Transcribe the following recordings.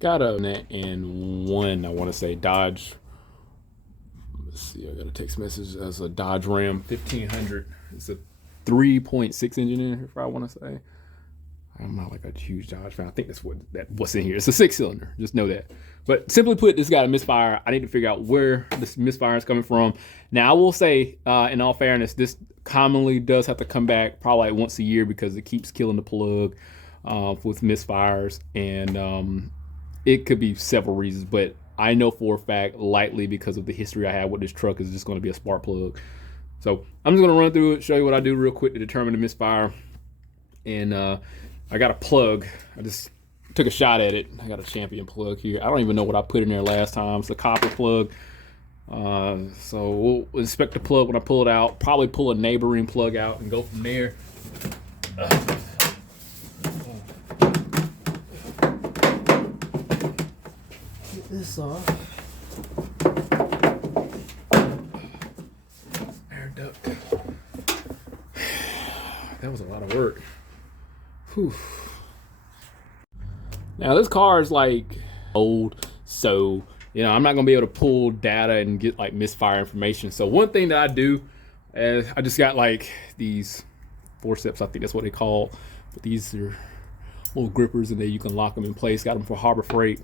Got a net and one, I want to say, Dodge. Let's see, I got a text message as a Dodge Ram 1500. It's a 3.6 engine in here, if I want to say. I'm not like a huge Dodge fan. I think that's what's in here. It's a 6-cylinder. Just know that. But simply put, this got a misfire. I need to figure out where this misfire is coming from. Now, I will say, in all fairness, this commonly does have to come back probably like once a year because it keeps killing the plug with misfires. And it could be several reasons. But I know for a fact, likely because of the history I have with this truck, is just going to be a spark plug. So I'm just going to run through it, show you what I do real quick to determine the misfire. And I got a plug. I just took a shot at it. I got a Champion plug here. I don't even know what I put in there last time. It's a copper plug. So we'll inspect the plug when I pull it out. Probably pull a neighboring plug out and go from there. Get this off. Air duct. That was a lot of work. Whew. Now this car is like old, so I'm not gonna be able to pull data and get like misfire information. So one thing that I do is I just got like these forceps, I think that's what they call, but these are little grippers and then you can lock them in place. Got them for Harbor Freight.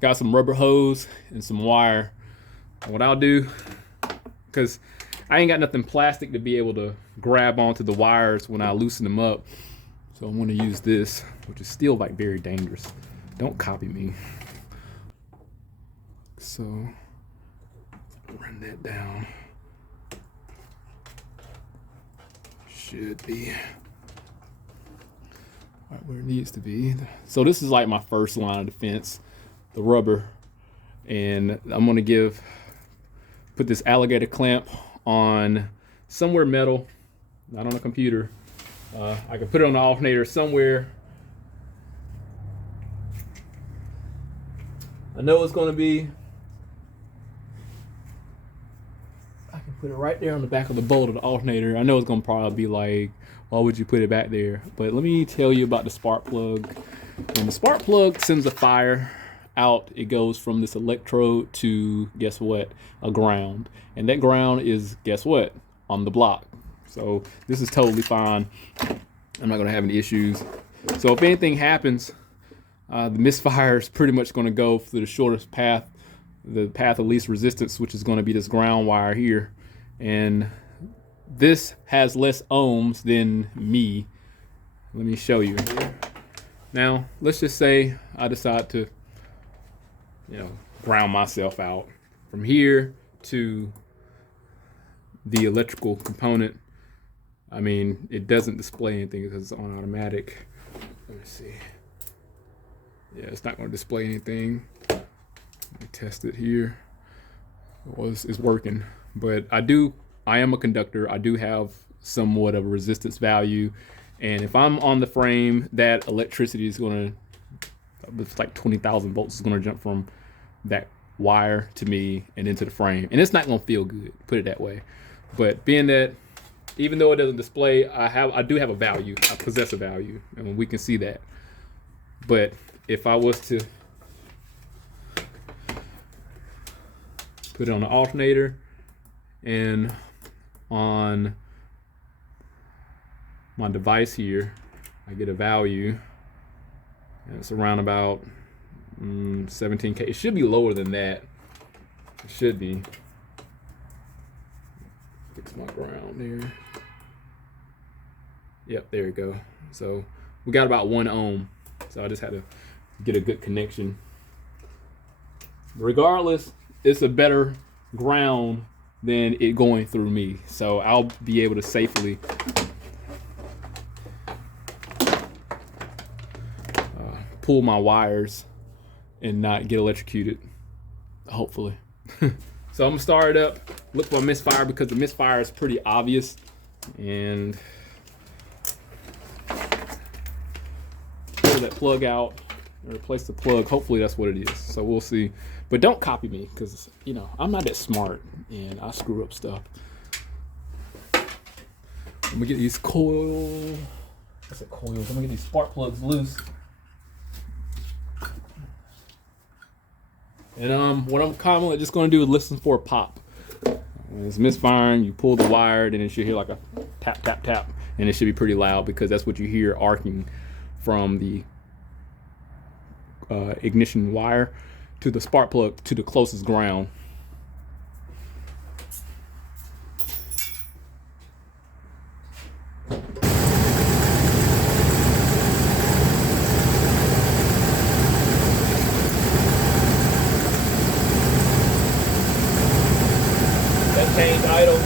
Got some rubber hose and some wire. And what I'll do, because I ain't got nothing plastic to be able to grab onto the wires when I loosen them up. So I'm gonna use this, which is still like very dangerous. Don't copy me. So run that down. Should be right where it needs to be. So this is like my first line of defense, the rubber. And I'm gonna put this alligator clamp on somewhere metal, not on a computer. I can put it on the alternator somewhere. I know it's going to be, I can put it right there on the back of the bolt of the alternator. I know it's going to probably be like, why would you put it back there? But let me tell you about the spark plug. When the spark plug sends a fire out, it goes from this electrode to, guess what, a ground. And that ground is, guess what, on the block. So this is totally fine. I'm not gonna have any issues. So if anything happens, the misfire is pretty much gonna go through the shortest path, the path of least resistance, which is gonna be this ground wire here. And this has less ohms than me. Let me show you here. Now, let's just say I decide to, ground myself out from here to the electrical component. I mean, it doesn't display anything because it's on automatic. Let me see. Yeah, it's not going to display anything. Let me test it here. Well, it's working, but I am a conductor. I do have somewhat of a resistance value, and if I'm on the frame, that electricity is going to, it's like 20,000 volts is going to jump from that wire to me and into the frame, and it's not going to feel good, put it that way. But being that, even though it doesn't display, I do have a value. I possess a value, and we can see that. But if I was to put it on the alternator and on my device here, I get a value, and it's around about 17K. It should be lower than that. It should be. Fix my ground there. Yep, there we go. So we got about 1 ohm. So I just had to get a good connection. Regardless, it's a better ground than it going through me. So I'll be able to safely pull my wires and not get electrocuted, hopefully. So I'm gonna start it up, look for a misfire because the misfire is pretty obvious, and pull that plug out and replace the plug. Hopefully that's what it is. So we'll see. But don't copy me because I'm not that smart and I screw up stuff. I'm gonna get these coils. I'm gonna get these spark plugs loose. And what I'm commonly just going to do is listen for a pop. When it's misfiring, you pull the wire, then it should hear like a tap, tap, tap, and it should be pretty loud because that's what you hear arcing from the ignition wire to the spark plug to the closest ground. That chain's idle.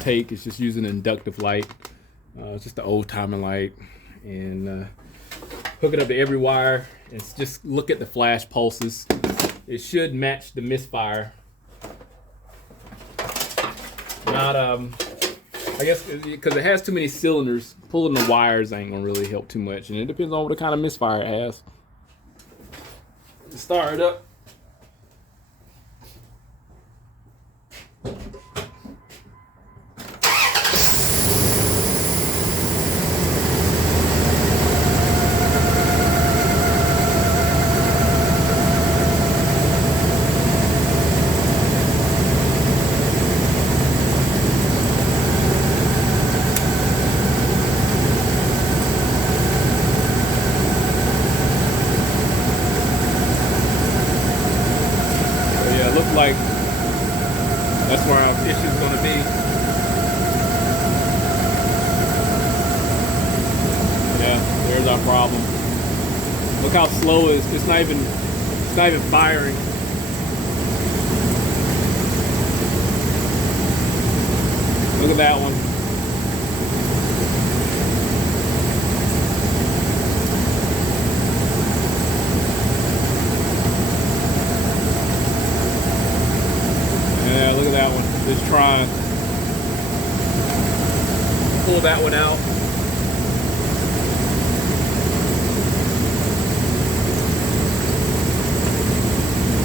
Take is just using an inductive light. It's just the old timing light, and hook it up to every wire and just look at the flash pulses. It should match the misfire. Not I guess because it has too many cylinders, pulling the wires ain't gonna really help too much, and it depends on what kind of misfire it has. Start it up. Looks like that's where our issue's gonna be. Yeah, there's our problem. Look how slow it is. It's not even firing. Look at that one. Yeah, look at that one. It's trying. Pull that one out.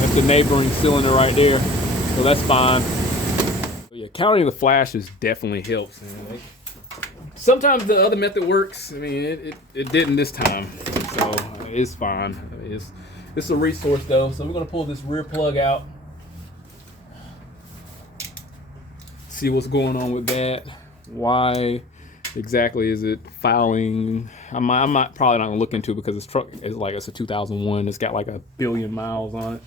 That's the neighboring cylinder right there. So that's fine. But yeah, counting the flashes definitely helps. Sometimes the other method works. I mean, it didn't this time. So it's fine. It's a resource though. So we're gonna pull this rear plug out. See what's going on with that. Why exactly is it fouling? I'm probably not gonna look into it because this truck is like, it's a 2001. It's got like 1 billion miles on it.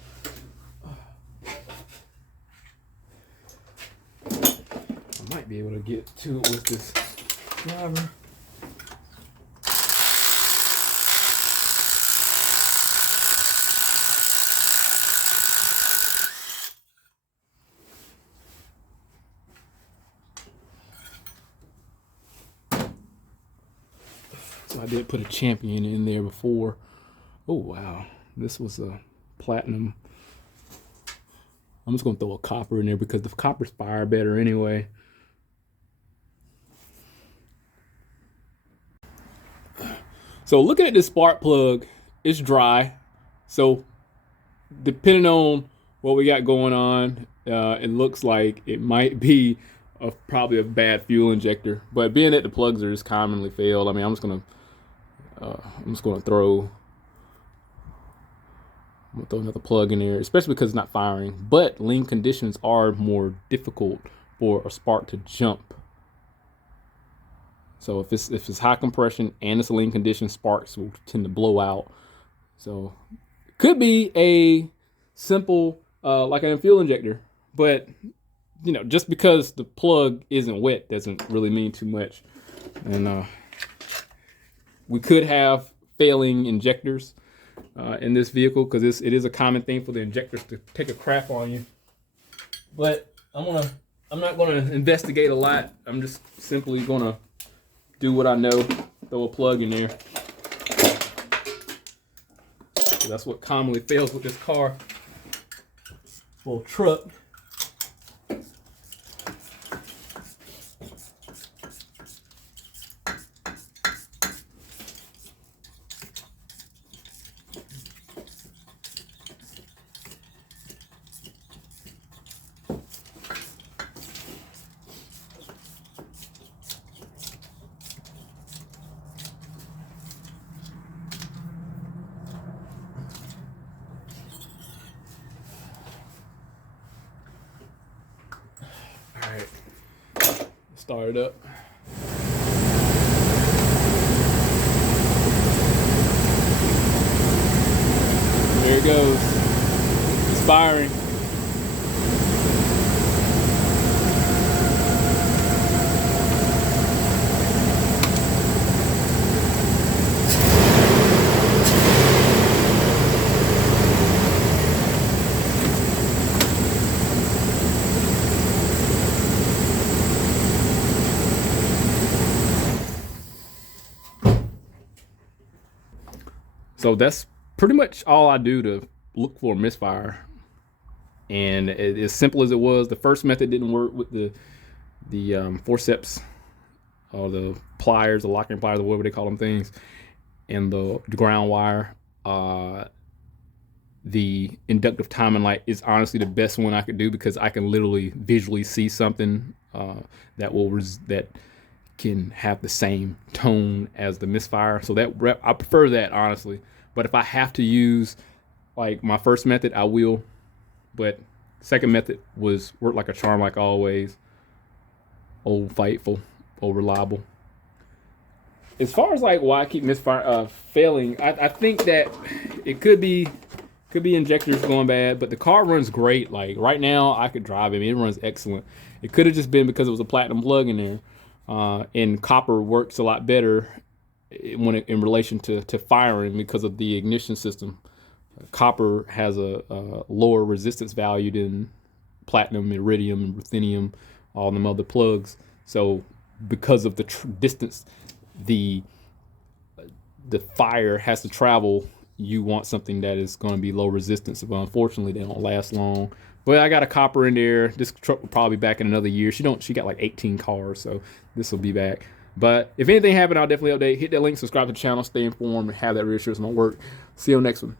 I might be able to get to it with this driver. So I did put a champion in there before. Oh wow, this was a platinum. I'm just gonna throw a copper in there because the coppers fire better anyway. So looking at this spark plug, it's dry. So depending on what we got going on, it looks like it might be probably a bad fuel injector. But being that the plugs are just commonly failed, I mean, I'm just gonna throw another plug in there, especially because it's not firing. But lean conditions are more difficult for a spark to jump. So if it's high compression and it's a lean condition, sparks will tend to blow out. So it could be a simple like an fuel injector, but you know, just because the plug isn't wet doesn't really mean too much. And we could have failing injectors in this vehicle, because it is a common thing for the injectors to take a crap on you. But I'm not gonna investigate a lot. I'm just simply gonna do what I know, throw a plug in there. So that's what commonly fails with this car. Full truck. All right, start it up. There it goes. It's firing. So that's pretty much all I do to look for a misfire. And as simple as it was, the first method didn't work with the forceps, or the pliers, the locking pliers, or whatever they call them things, and the ground wire. The inductive timing light is honestly the best one I could do, because I can literally visually see something that can have the same tone as the misfire. So I prefer that, honestly. But if I have to use like my first method, I will. But second method worked like a charm, like always. Old faithful, old reliable. As far as like why I keep misfire failing, I think that it could be injectors going bad, but the car runs great. Like right now, I could drive it. I mean, it runs excellent. It could have just been because it was a platinum plug in there. And copper works a lot better in relation to firing, because of the ignition system. Copper has a lower resistance value than platinum, iridium, and ruthenium, all them other plugs. So because of the distance the fire has to travel, you want something that is going to be low resistance. But unfortunately, they don't last long. But I got a copper in there. This truck will probably be back in another year. She got like 18 cars, so this will be back. But if anything happened, I'll definitely update. Hit that link, subscribe to the channel, stay informed, and have that reassurance on my work. See you on the next one.